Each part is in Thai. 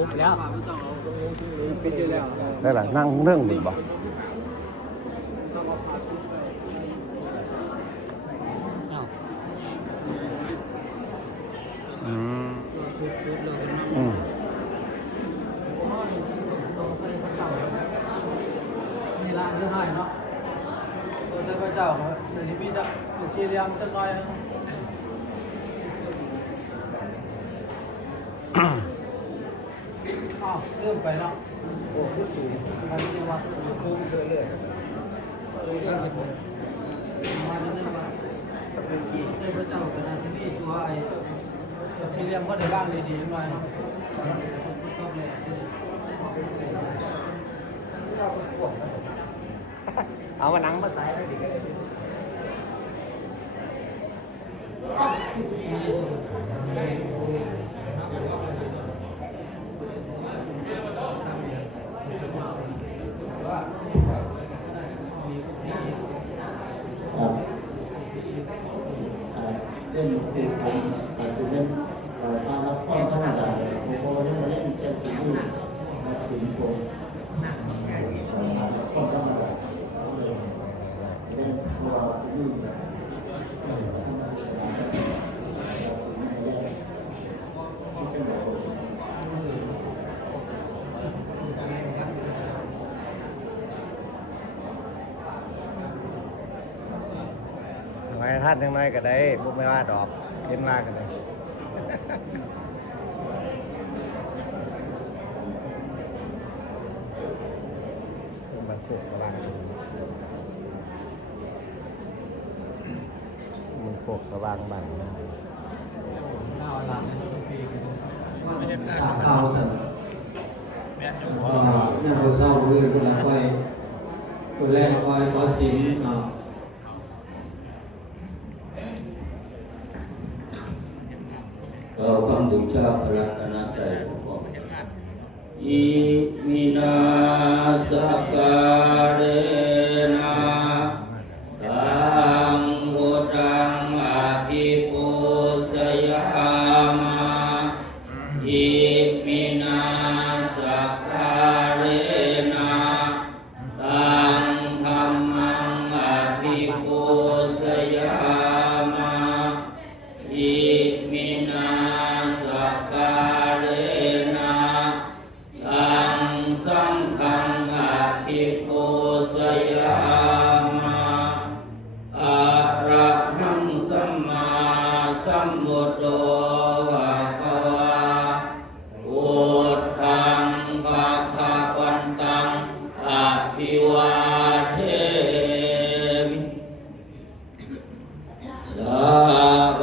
ปุ๊บแล้วปิดแล้วได้ล่ะนั่งเรื่องบุญบ่อืมอืมนี่ละเรื่องให้เนาะตัวพระเจ้าเดี๋ยวนี้มีแต่สี่เหลี่ยมจังน้อยเริ่มไปแล้วโอ้ขึ้นสูงมันไม่ได้ว่าสูงเรื่อยๆเรื่องเสร็จมาจนได้ว่าได้พระเจ้าเป็นอะไรที่ตัวไอ้สี่เหลี่ยมก็ได้บ้างดีๆหน่อยเนาะเอามานั่งมาใส่ได้ดิเล่นคือผมอาจจะเล่นมารับความธรรมดาเลยผมก็ยังมาเล่นเป็นสิ่งที่นักศิลป์ผมมารับความธรรมดาเอาเลยเล่นตัวเราสิ่งนี้ที่พัฒนาชนะได้เราสิ่งนี้มาเล่นที่เช่นแบบไม้ท่านยังไงก็ได้พวกไม่ว่าดอกเห็นมากกันเลยมันโคกสว่างมันโคกสว่างบ้านข้าวสั่นนั่งเราเศร้าเรื่องคนละคอยคนแรกคอยขอศีลเราคำบูชาพระรัตนตรัยของพระองค์อิมินาสการเรนะตังพุทธังอภิปูชยามาอิมินาสการเรนะตังธัมมังอภิปูชยามาอิมินาสการเรนะตังสังฆังอภิปูชยามาอะระหังสัมมาสัมพุทโธภะคะวาพุทธังภะคะวันตังอภิวาเทมิสาว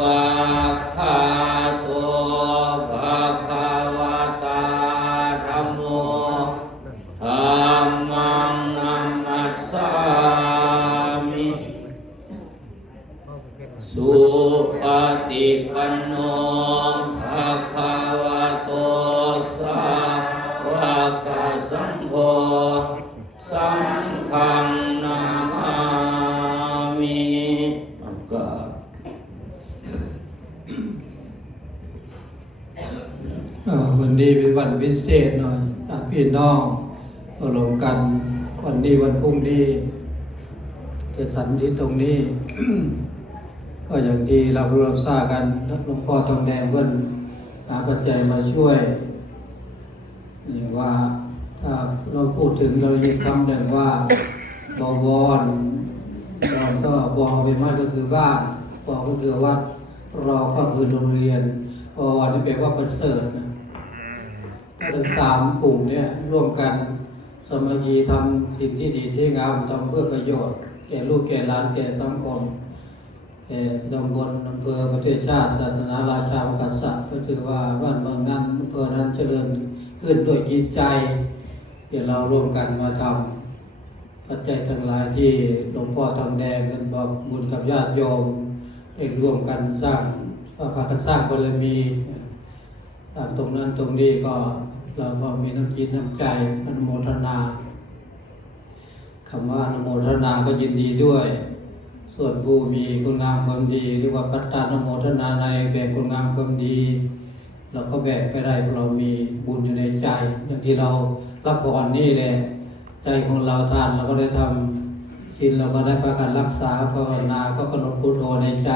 กขาโตภะคะวะตาธัมโมธัมมังนัมมัสสามิสุปฏิปันโนภะคะวะโตสาวกสังโฆสังฆังนามามิอังกาวันนี้เป็นวันพิเศษหน่อยพี่น้องรวมกันวันนี้วันพรุ่งนี้จะสันที่ตรงนี้ ก็อย่างที่เรารู้รับทราบกันหลวงพ่อทองแดงเพิ่นหาปัจจัยมาช่วยนี่ว่าถ้าเราพูดถึงเราจะคำหนึ่งว่าบวรเราก็บอเป็นมากก็คือบ้านบก็คือวัดรอก็คือโรงเรียนบวรนี่แปลว่าประเสริฐนะทั้งสามกลุ่มเนี่ยร่วมกันสมัคคีทำสิ่งที่ดีที่งามทำเพื่อประโยชน์แก่ลูกแก่หลานแก่สังคมตำบลอำเภอประเทศชาติศาสนาราชามกษัตริย์ก็ถือว่าบ้านเมืองนั้นอำเภอนั้นเจริญขึ้นด้วยจิตใจเดี๋ยวเราร่วมกันมาทำปัจจัยทั้งหลายที่หลวงพ่อทองแดงกันบอกบุญกับญาติโยมได้ร่วมกันสร้างพากันสร้างบารมีตรงนั้นตรงนี้ก็เราก็มีน้ำจิตน้ำใจอนุโมทนาคำว่าอนุโมทนาก็ยินดีด้วย ส่วนผู้มีคุณงามความดีหรือว่าปัตตานโมทนาในแบ่งคุณงามความดี เราก็แบกไปได้เรามีบุญอยู่ในใจอย่างที่เรารับพรนี่แหละใจของเราทานเราก็ได้ทำศีลเราก็ได้ประกันรักษาภาวนาก็กำหนดพุทโธในใจ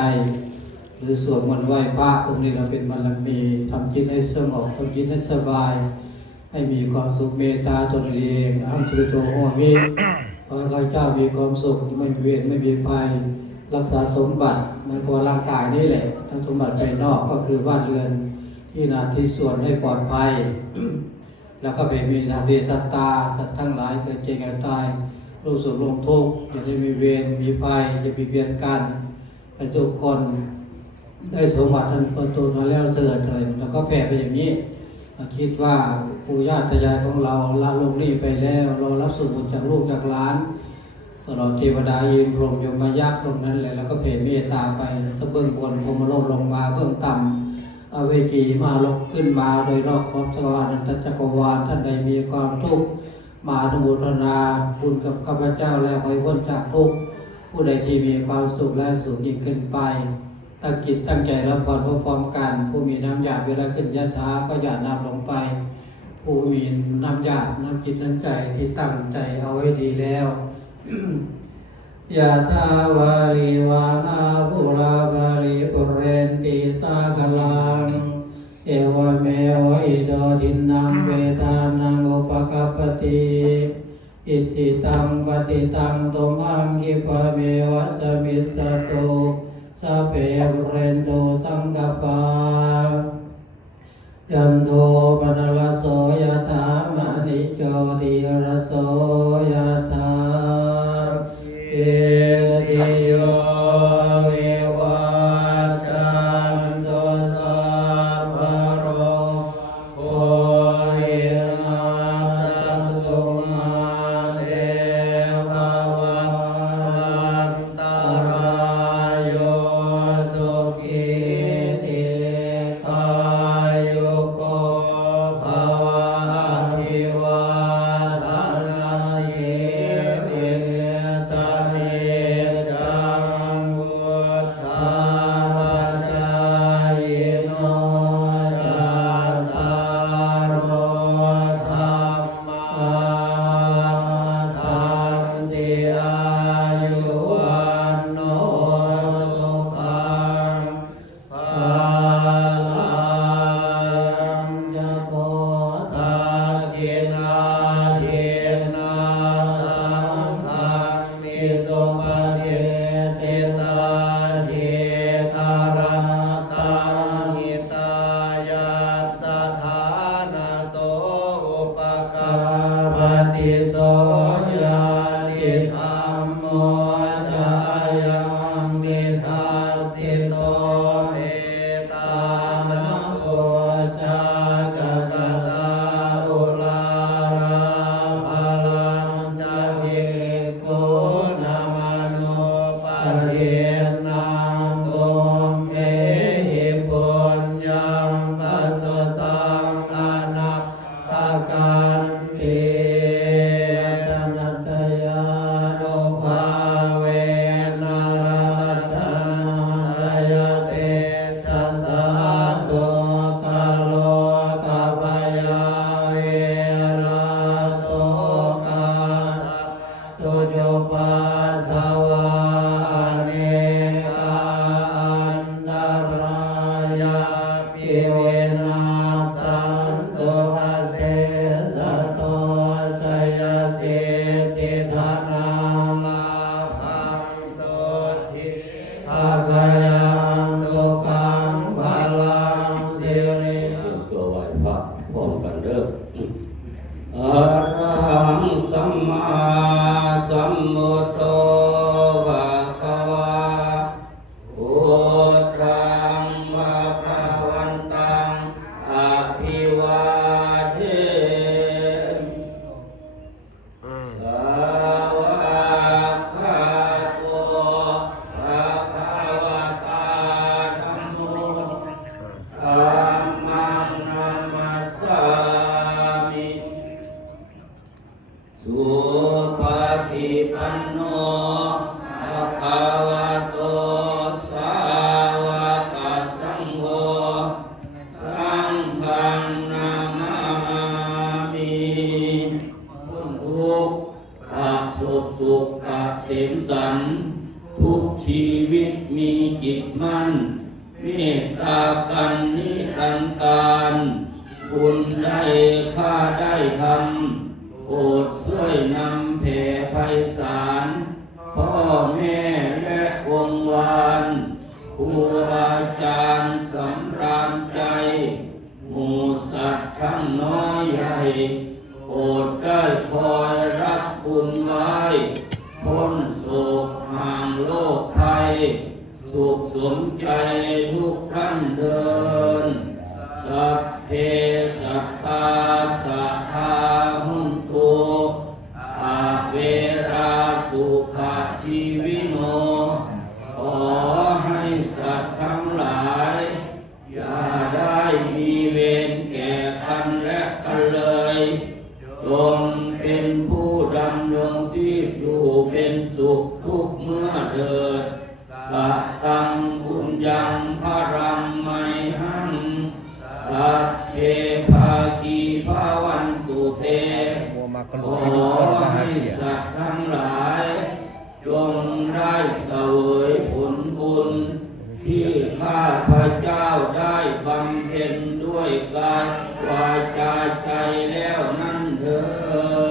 หรือสวดมนต์ไหว้พระตรงนี้เราเป็นบารมีทำจิตให้สงบทำจิตให้สบาย ให้มีความสุขเมตตาตนเองอังสุริโตโหมิขอให้ข้าพเจ้ามีความสุขไม่มีเวรไม่มีภัยรักษาสมบัติในตัวร่างกายนี่แหละทั้งสมบัติภายนอกก็คือบ้านเรือนที่นาที่ส่วนให้ปลอดภัย แล้วก็เป็นมีนาเบสัตตาสัตว์ทั้งหลายเกิดเจ็บแก่ตายรู้สุขลงทุกข์อย่าได้มีเวรมีภัยอย่าบีบเบียนกันให้ทุกคนได้สมบัติทั้งตัวมาแล้วเถิดอะไรแล้วก็แผ่ไปอย่างนี้คิดว่าปู่ย่าตายายของเราละลงนี้ไปแล้วเรารับส่วนบุญจากลูกจากหลานตลอดเทวดายินพรหมยมยักษ์ตรงนั้นเลยแล้วก็แผ่เมตตาไปถ้าเบื้องบนพรหมโลกลงมาเบื้องต่ำอเวจีมาลงขึ้นมาโดยรอบขอบจักรวาลนันตจักรวาลท่านใดมีความทุกข์มาอนุโมทนาบุญกับข้าพเจ้าแล้วให้พ้นจากทุกข์ผู้ใดที่มีความสุขและสุขยิ่งขึ้นไปตั้งจิตตั้งใจรับพรพร้อมๆกันผู้มีน้ำหยาดเวลาขึ้นยะถาก็หยาดน้ำลงไปผู้มีน้ำหยาดน้ำจิตน้ำใจที่ตั้งใจเอาไว้ดีแล้ว ยะถาวาริวาหาภูราภาริปุเรนติสาคลังเอวเมวะอิโตทินังเวทานังอุปกัปปติอิทิตังปฏิตังตุมหังคิปะเมวะสมิสสตุสัพเพปุเรนโตสังกปายันโทปนลโสยะถามณิโชติรโสยะถาเอติโยวิวัชชันตุสัพพะโรโควินาศตุมาเตภวัตตรายโยสุขิติขายุโกภวะอภิวาทนาเยวิสเนจังวุฒาจายโนจัตตารโอธรรมาทันติอายุวันโนสุขังภาลังยะโกตาคินาเทนาสังฆังนิสุปฏิติตาเทคารตังหิตายัสสะฐานะโสอุปกัปปติโสยาติธัมโมจายังนิทัสสิโตเอตานโพชาจักตาอุลาราภลังจะวิโกนามานุปเทนังโกมเมหิปุญญังปัสสตังอนัปปกันติรัตนัตยานุภาเวนะรัตนัยเตสัสสะโตกะโลกะพยาเวราโสกาตุโยปัฏฐวาเนกาอันตรายาปิเวนัสสันตุภะเสสะโตชยสิทธิธนังลาภังโสทิภะกยังสุขังพลังสิริ ตัวไหวพระพร้อมกันเด้ออะระหังสัมมาสัมพุทโธภะคะวาพุทธังภะคะวันตังอภิวาเทมิสาวกขาโตภะคะวะตาธัมโม ธัมมังนัมมัสสามิ สุปฏิปันโนภะคะวะโตสาวกสังโฆสังฆ บุญได้ข้าได้ทำโปรดช่วยนำแผ่ไพศาลพ่อแม่และวงวานครูอาจารย์สำราญใจหมู่สัตว์ทั้งน้อยใหญ่โปรดได้คอยรับคุณไว้พ้นโศกห่างโลกภัยสุขสมใจทุกท่านเดินสัพเพสัตตาสัทธาหุนตุอาเวราสุขชีวิโนขอให้สัตว์ทั้งหลายอย่าได้มีเวรแก่กันและกันเลยจงเป็นผู้ดำรงชีพอยู่เป็นสุขทุกเมื่อเถิดกะตังบุญยังพรังไมหังสัพเพภาคีภาวันตุเต มัวมากระ ข ลุ อก กระลุกคนมาหา ให้ เกียรติ สัตว์ทั้งหลายจงได้เสวยผลบุญที่ข้าพระเจ้าได้บำเพ็ญด้วยกายวาจาใจแล้วนั่นเถิด